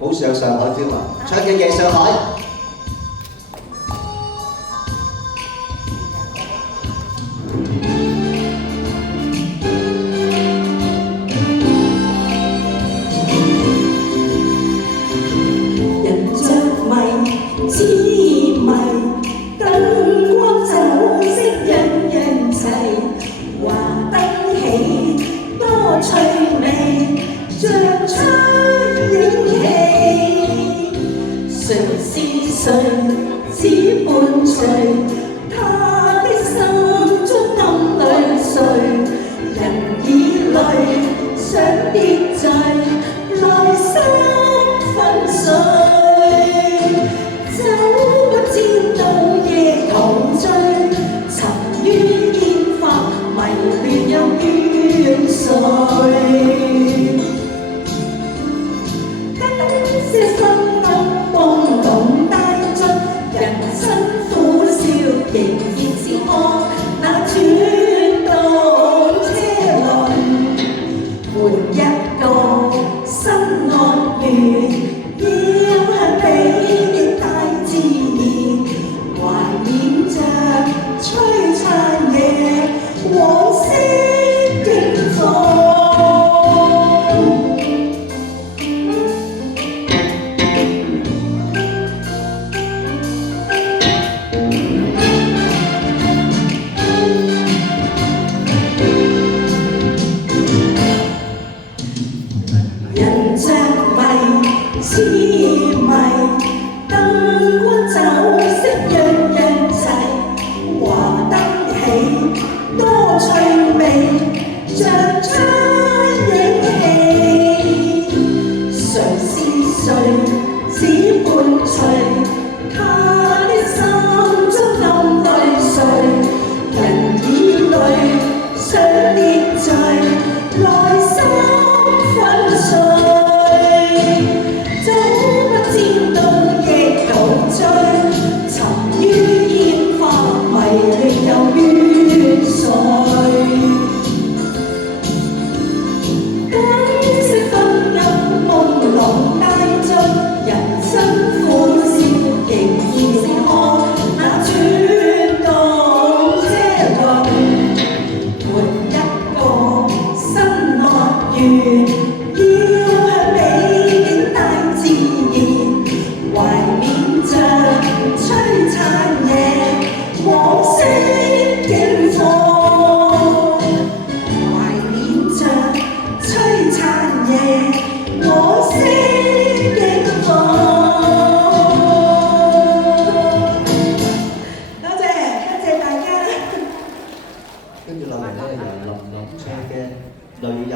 好上上海 feel 啊！唱嘅夜上海。人着迷，痴迷，燈光酒色人人齊，華燈起，多趣味，像出影戲。誰是誰，只伴隨他的心中暗裏睡，人以淚想別濟，內心粉碎。走不知道夜陶醉，沉於煙花，迷亂又怨誰？燈色昏暗，朦朧帶進人生苦笑，仍然是看那轉動車輪，換一個新樂園。璀璨夜，往昔景況。人着迷，痴迷，燈光酒色人人齊。華燈起，多趣味，像出影戲。誰是誰，只伴隨他的心中暗淚睡，人以淚想別濟，內心粉碎。走不知道亦陶醉，沉於煙花，迷亂又怨誰？燈色昏暗，朦朧帶進人生苦笑，仍然是看那轉動車輪，換一個新樂園，要向美景大自然，懷緬着璀璨夜，往昔景況，懷緬着璀璨夜，往昔景況。多謝大家。跟住落嚟咧，由林林唱嘅《女人》。